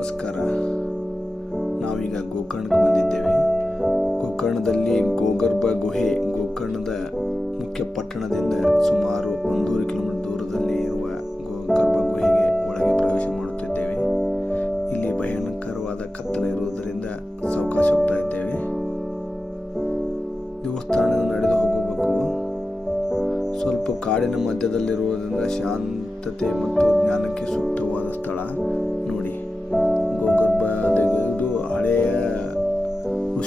ನಮಸ್ಕಾರ. ನಾವೀಗ ಗೋಕರ್ಣಕ್ಕೆ ಬಂದಿದ್ದೇವೆ. ಗೋಕರ್ಣದಲ್ಲಿ ಗೋಗರ್ಭ ಗುಹೆ, ಗೋಕರ್ಣದ ಮುಖ್ಯ ಪಟ್ಟಣದಿಂದ ಸುಮಾರು ಒಂದೂರು ಕಿಲೋಮೀಟರ್ ದೂರದಲ್ಲಿ ಇರುವ ಗೋಗರ್ಭ ಗುಹೆಗೆ ಒಳಗೆ ಪ್ರವೇಶ ಮಾಡುತ್ತಿದ್ದೇವೆ. ಇಲ್ಲಿ ಭಯಾನಕರವಾದ ಕತ್ತಲೆ ಇರುವುದರಿಂದ ಸಾವಕಾಶ ಇದ್ದೇವೆ. ದೇವಸ್ಥಾನ ನಡೆದು ಹೋಗಬೇಕು. ಸ್ವಲ್ಪ ಕಾಡಿನ ಮಧ್ಯದಲ್ಲಿರುವುದರಿಂದ ಶಾಂತತೆ ಮತ್ತು ಜ್ಞಾನಕ್ಕೆ ಸೂಕ್ತವಾದ ಸ್ಥಳ. ನೋಡಿ.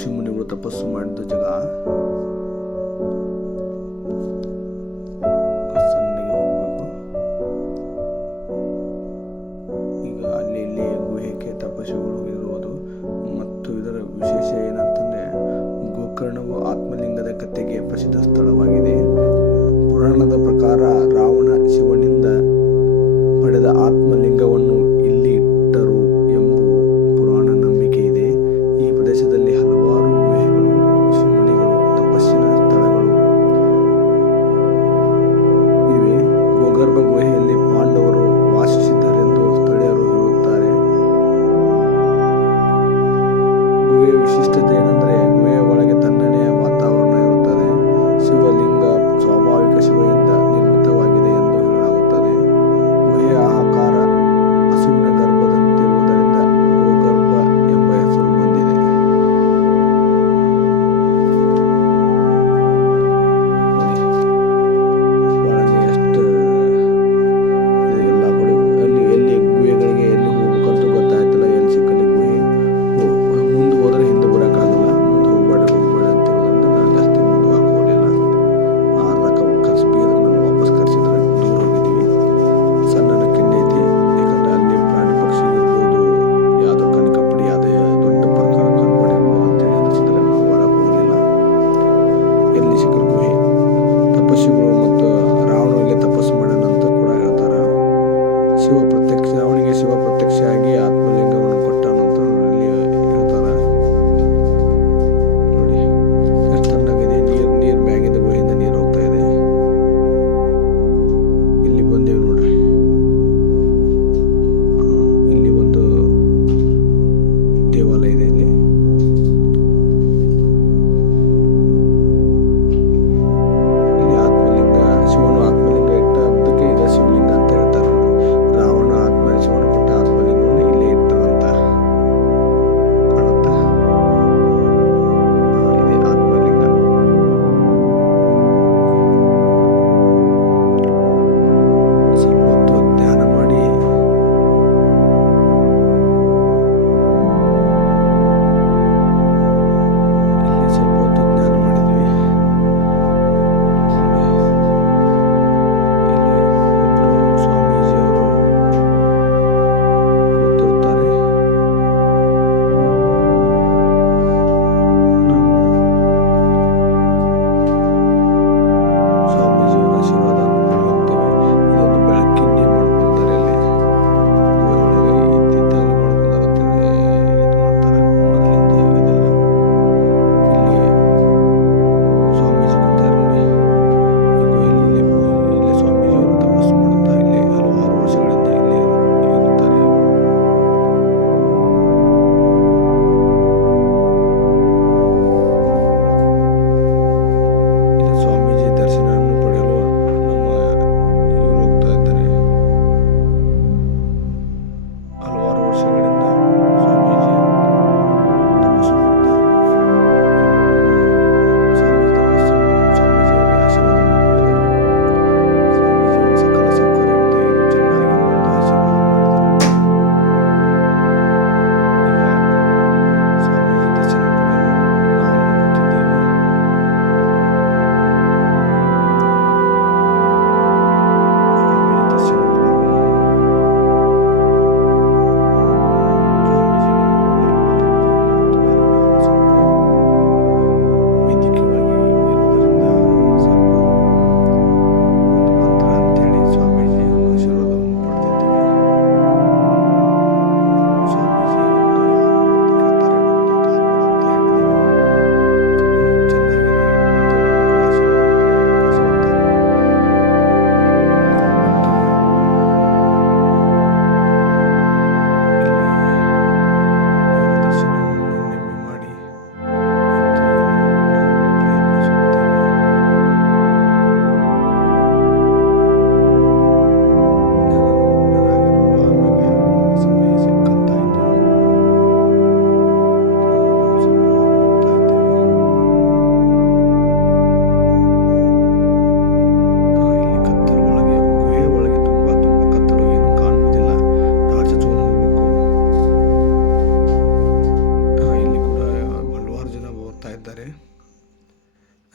ಋಷಿ ಮುನಿಗಳು ತಪಸ್ಸು ಮಾಡಿದ ಜಾಗ.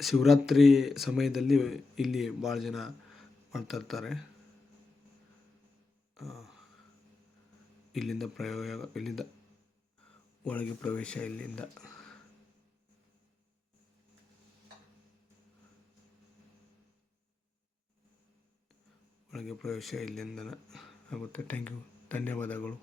ಶಿವರಾತ್ರಿ ಸಮಯದಲ್ಲಿ ಇಲ್ಲಿ ಭಾಳ ಜನ ಮಾಡ್ತಾಯಿರ್ತಾರೆ ಇಲ್ಲಿಂದ ಪ್ರಯೋಗ, ಇಲ್ಲಿಂದ ಒಳಗೆ ಪ್ರವೇಶ, ಇಲ್ಲಿಂದ. ಒಳಗೆ ಪ್ರವೇಶ ಇಲ್ಲಿಂದ ಆಗುತ್ತೆ. ಥ್ಯಾಂಕ್ ಯು ಧನ್ಯವಾದಗಳು.